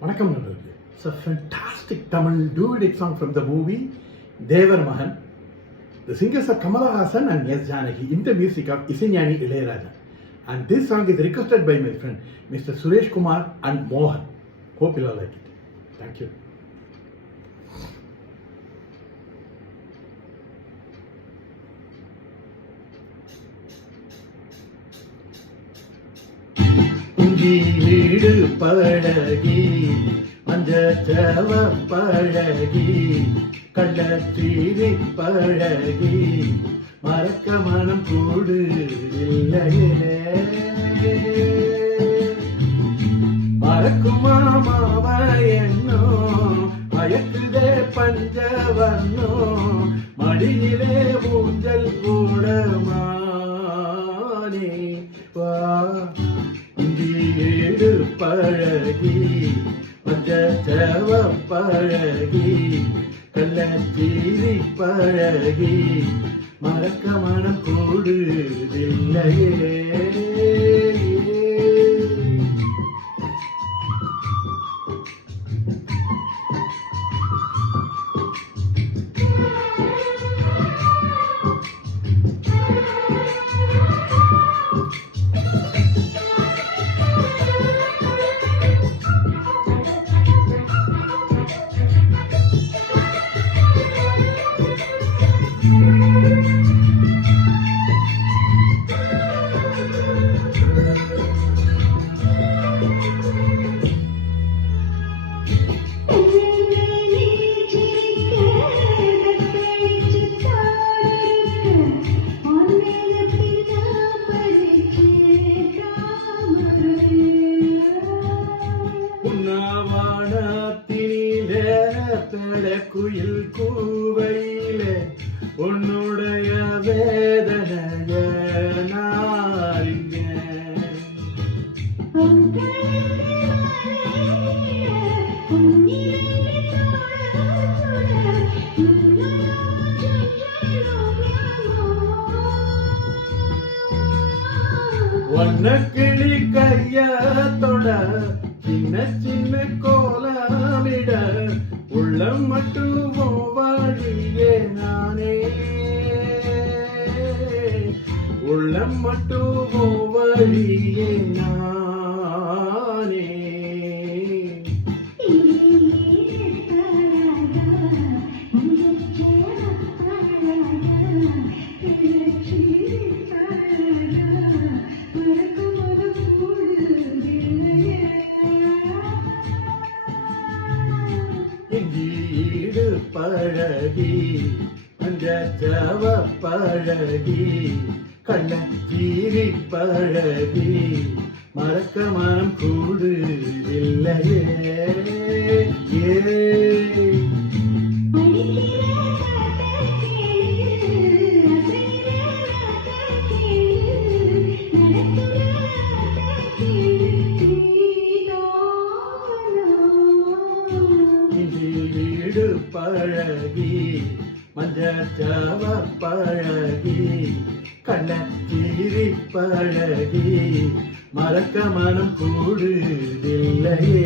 வணக்கம் நண்பர்களே. It's a fantastic Tamil duet song from the movie Devar Mahan. The singers are Kamala Haasan and S. Janaki in the music of Isignani Ilayaraja. And this song is requested by my friend Mr. Suresh Kumar and Mohan. Hope you all like it. Thank you. வீடு பழகி மஞ்சச்சவ பழகி கள்ளத்தீரி பழகி மறக்க மனம் கூடு இல்லையே மறக்குமா மாவ என்னோ மயக்குதே பஞ்சவன்னோ மடியிலே ஊஞ்சல் கூடமானே வா வீடு பழகி மஞ்சச்சவ பழகி கள்ளத்தீரி பழகி மறக்க மனம் கூடுதில்லையே குயில் கூவையிலே உன்னுடைய வேதனைய நாரிங்க ஒன்ன கிளி கையத்தோட சின்ன சின்ன கோலமிட உள்ளம் மட்டும் வாழியே நானே உள்ளம் மட்டும் வழியே நானே வீடு பழகி மஞ்சச்சவ பழகி கள்ளத்தீரி பழகி மறக்க மனம் கூடு இல்லையே ஏ வீடு பழகி மஞ்சச்சவ பழகி கள்ளத்தீரி பழகி மறக்க மனம் கூடுதில்லையே